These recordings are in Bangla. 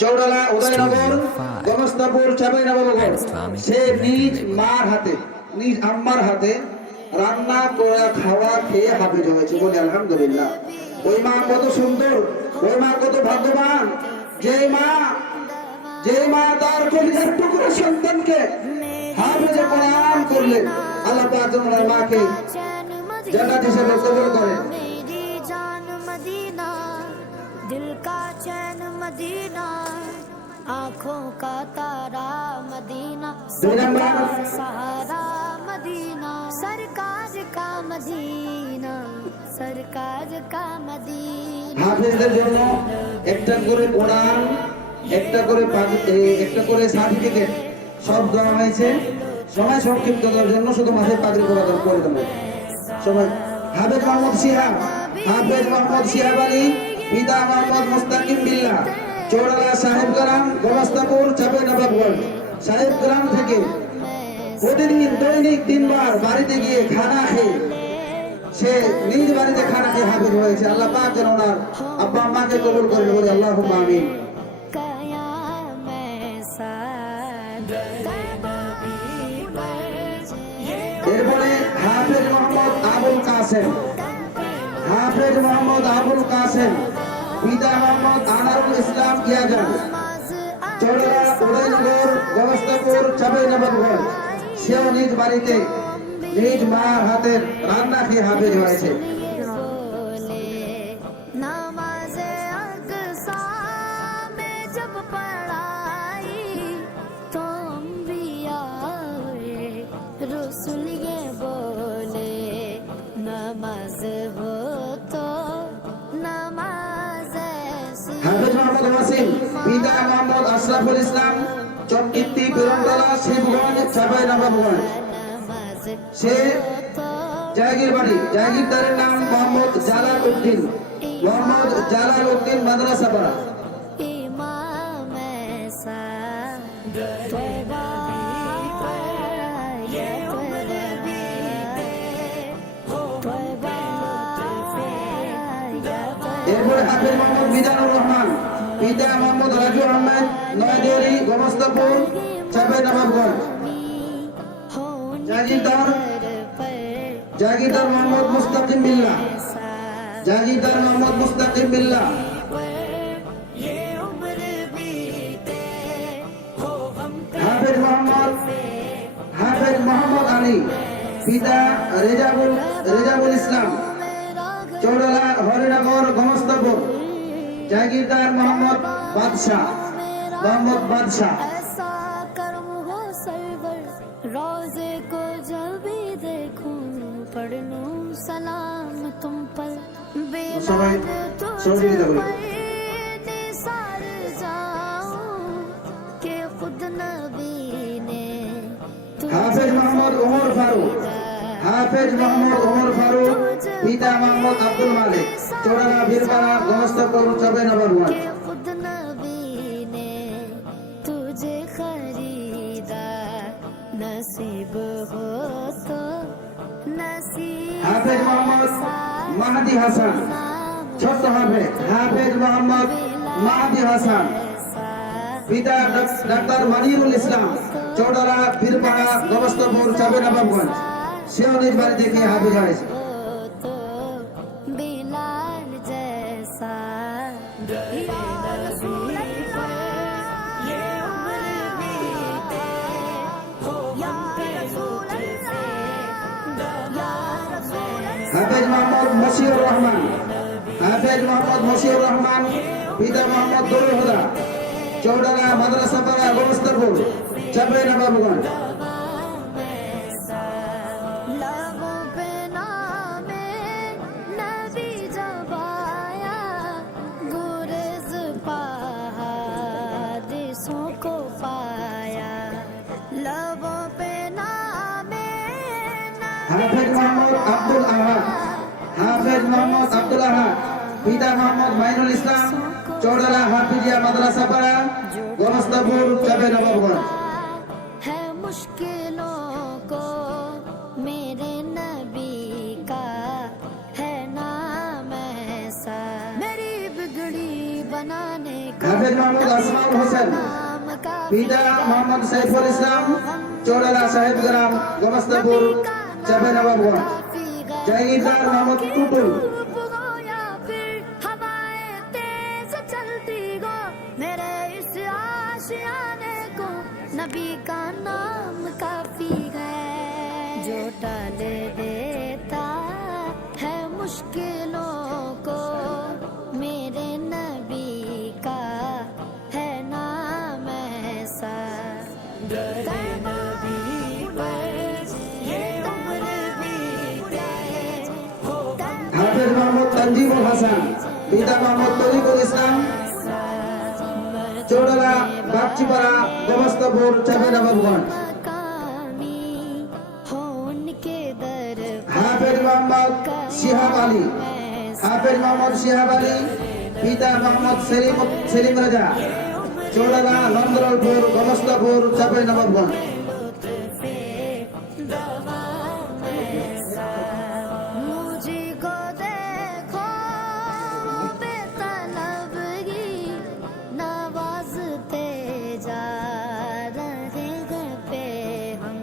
চৌড়ালা উদয়নগর গমস্তাপুর চাঁপাইনবাবগঞ্জ। সে নিজ মার হাতে নিজ আম্মার হাতে রান্না করে খাওয়া খেয়ে হাফেজ হয়েছে, বলে আলহামদুলিল্লাহ। ওই মা কত সুন্দর, ওই মা কত ভাগ্যবান, যে মা তার কলিজার টুকরো সন্তানকে হাফেজে কোরআন করলেন। আল্লাহ পাক যেন ওনার মাকে জান্নাত হিসেবে কবুল করেন। दिल का चैन मदीना, आँखों का तारा मदीना, सहारा मदीना, सरकार का मदीना, सरकार का मदीना। হাফেজদের জন্য একটা করে কোরআন, একটা করে সার্টিফিকেট সব দেওয়া হয়েছে। সময় সংক্ষিপ্ততার জন্য শুধু মাথায় পাগড়ি করে দেবো সময়। হাফেজ মোহাম্মদ শিহাব আলী, পিতা মোহাম্মদ মুস্তাকিম বিল্লাহ, চৌড়ালা সাহেবগ্রাম গমস্তাপুর চাঁপাইনবাবগঞ্জ। সাহেবগ্রাম থেকে প্রতিদিন দৈনিক 3 বার বাড়িতে গিয়ে খানা খেয়ে, সে নিজ বাড়িতে খানা খেয়ে হাফেজ হয়েছে। আল্লাহ পাক যেন ওনার আব্বা আম্মাকে কবুল করেন, বলে আল্লাহুম্মা আমিন। এরপরে হাফেজ মোহাম্মদ আবুল কাসেম, পিতা মোহাম্মদ আনারুল ইসলাম ইয়াজান, চৌড়ালা উদয়নগর গমস্তাপুর চাঁপাইনবাবগঞ্জ। সেও নিজ বাড়িতে নিজ মার হাতের রান্না খেয়ে হাফেজ হয়েছে। হাফেজ মোহাম্মদ ওয়াসিম, পিতা মোহাম্মদ আশরাফুল ইসলাম, চটকিত্তি বিরমতলা শিবগঞ্জ চাঁপাইনবাবগঞ্জ। সে জাগিরদারের নাম মোহাম্মদ জালাল উদ্দিন মাদ্রাসা পাড়া। এরপরে হাফেজ মোহাম্মদ মিজানুর রহমান, পিতা মোহাম্মদ রাজু আহমেদ, নয়াদিয়ারি গমস্তাপুর চাঁপাইনবাবগঞ্জ। জাগিরদার মোহাম্মদ মুস্তাকিম বিল্লাহ, হাফেজ মোহাম্মদ আলী, পিতা রেজাবুল ইসলাম, চৌড়ালা হরিনগর গমস্তাপুর। জাগিরদার মোহাম্মদ বাদশাহ। रोज़े को जब भी देखूं पढ़ लूं सलाम तुम पर, बेलाद तुझ पर निसार जाऊं कि खुद नबी ने। हाफिज मोहम्मद उमर फारूक, पिता मोहम्मद अब्दुल मालिक, चौड़ाला भीरपाड़ा गमस्तापुर चाँपाइनबाबगंज। खुद नबी ने तुझे खरीदा, नसीब हो तो नसीब। हाफिज मोहम्मद माहदी हासान, ছোট্ট হাফেজ মোহাম্মদ মাহদি হাসান, পিতা ডাক্তার মানিরুল ইসলাম, চৌড়ালা ভীরপাড়া গমস্তাপুর চাঁপাইনবাবগঞ্জ। সেও নিজ বাড়ি থেকে হাফেজ হয়েছে। হাফেজ মোহাম্মদ মশিউর রহমান, পিতা মোহাম্মদ দরুল হুদা, চৌড়ালা মাদ্রাসা পাড়া গমস্তাপুর চাঁপাইনবাবগঞ্জ। হাফেজ মোহাম্মদ আব্দুল আহাদ, পিতা মোহাম্মদ মাইনুল ইসলাম, চৌড়ালা হাফিজিয়া মাদ্রাসা পাড়া গমস্তাপুর চাঁপাইনবাবগঞ্জ। है मुश्किलों को मेरे नबी का है नाम ऐसा, मेरी बिगड़ी बनाने का হাফেজ মোহাম্মদ আসমাউল হোসেন, পিতা মোহাম্মদ সাইফুল ইসলাম, চৌডালা সাহেবগ্রাম, গোমস্তাপুর, চাঁপাইনবাবগঞ্জ। জাগিরদার মোহাম্মদ টুটুল। मेरे इस आशियाने को नबी का नाम काफी है, जो टाल देता है मुश्किलों को, मेरे नबी का है नाम ऐसा। नबी पर ये उम्र बीते हो হাফেজ মোহাম্মদ তানজিমুল হাসান, পিতা মোহাম্মদ তরিকুল ইসলাম, চৌডালা, বাগচিপাড়া, গোমস্তাপুর, চাঁপাইনবাবগঞ্জ। मकामी हो उनके दर হাফেজ মোহাম্মদ শিহাব আলী, হাফেজ মোহাম্মদ শিহাব আলী, পিতা মোহাম্মদ সেলিম রাজা, চৌডালা, নন্দলালপুর, গোমস্তাপুর, চাঁপাইনবাবগঞ্জ। मुझको देखो बेतलबगी नवाजते जा रहे हैं पे हम,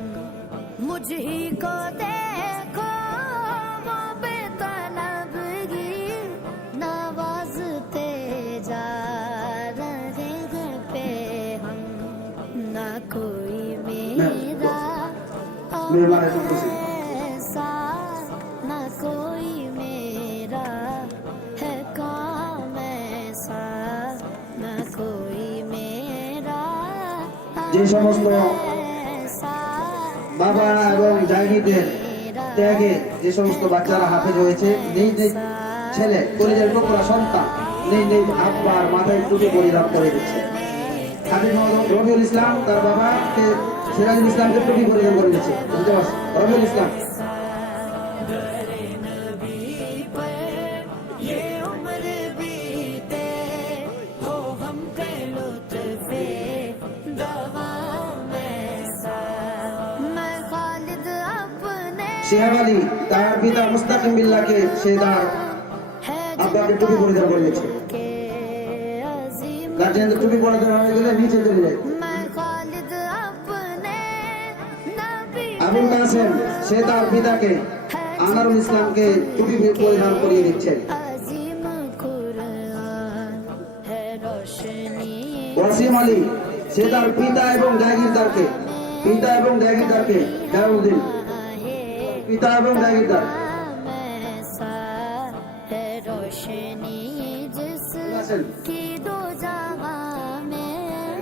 मुझी को देखो वो बेतलबगी नवाजते जा रहे हैं पे हम, ना कोई मेरा मेहमान है तुमको से। ऐसा, ना कोई मेरा है काम ऐसा, ना कोई मेरा যে সমস্ত ऐसा, বাবা এবং জাহিদের ত্যাগে যে সমস্ত বাচ্চারা হাফেজ হয়েছে, নিজ নিজ ছেলে কলেজের টুকরা সন্তান নিজ নিজ আব্বার মাথায় টুপি পরিধান করে দিচ্ছে। হাফেজ মোহাম্মদ রবিউল ইসলাম তার বাবাকে সিরাজুল ইসলামকে টুপি পরিধান করে দিচ্ছে। বুঝতে পারছি? রবিউল ইসলাম ये उम्र बीते हो हम पे लुत्फे दवा ऐसा, मैं खालिद अपने শিহাব আলী তার পিতা মুস্তাকিম বিল্লাহকে সে তার है আব্বাকে টুপি পরিধান করে দিচ্ছে। के अजीम, গার্জিয়ান টুপি পরিধান হয়ে গেলে নিচে চলে যায়। मैं खालिद अपने नबी আবুল কাসেম সে তার পিতাকে আনারুল ইসলামকে টুপি পরিধান করিয়ে দিচ্ছে। अजीम कुरान है रोशनी ওয়াসিম আলী সে তার পিতা এবং জাগিরদারকে জালালউদ্দিন পিতা এবং জাগিরদার। ऐसा है रोशनी হাসান जिसकी दो जहां में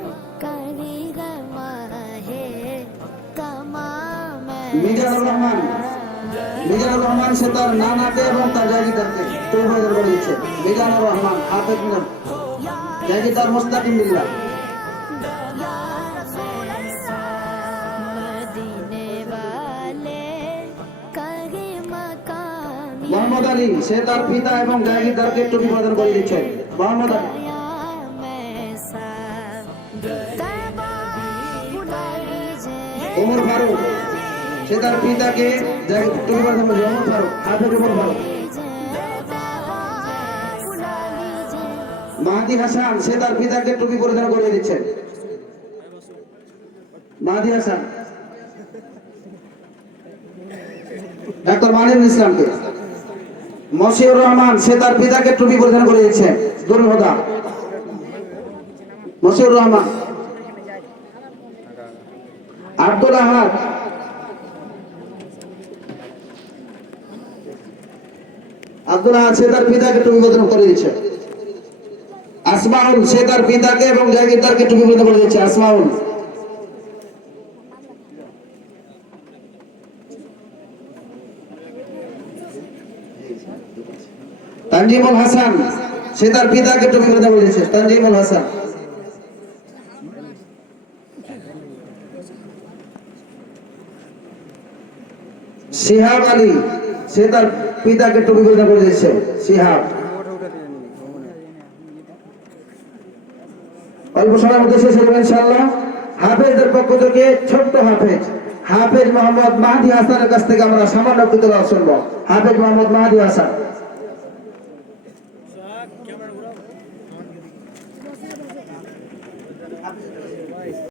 कहीं गमा है तमाम মিজানুর রহমান সে তার নানাকে এবং তার জাগিরদারকে টুপি পরিধান করে দিচ্ছে। মিজানুর রহমান হাফেজ জাগিরদার মুস্তাকিম বিল্লাহ। मदीने वाले कहीं मकामी মোহাম্মদ আলী সে তার পিতা এবং জাগিরদারকে টুপি প্রদান করে দিচ্ছে। মোহাম্মদ আলী कयाम ऐसा, तैबा बुला लीजिए ওমর ফারুক সে তার পিতাকে টুপি প্রদান করে দিচ্ছে। ওমর ফারুক হাফেজ ওমর ফারুক। মাহাদি হাসান সে তার পিতাকে টুপি পরিধান করে দিচ্ছেন। মাহাদি হাসান ডাক্তার মানিনুল ইসলামকে। মশিউর রহমান সে তার পিতাকে টুপি পরিধান করে দিচ্ছেন। দুর্গদা মশিউর রহমান। আব্দুল আহাদ সে তার পিতাকে টুপি পরিধান করে দিচ্ছে। আসমাউল সে তার পিতাকে এবং জাগিরদারকে টুপি পরিধান করে দিচ্ছে। আসমাউল তানজিমুল হাসান সে তার পিতাকে টুপি পরিধান করে দিচ্ছে। তানজিমুল হাসান শিহাব আলী সে তার পিতাকে টুপি পরিধান করে দিচ্ছে। শিহাব অল্প সময়ের মধ্যে শেষ হবে ইনশাআল্লাহ। হাফেজদের পক্ষ থেকে ছোট্ট হাফেজ মোহাম্মদ মাহদি হাসানের কাছ থেকে আমরা সামান্য কিছু শুনবো। হাফেজ মোহাম্মদ মাহদি হাসান। হাফিজ।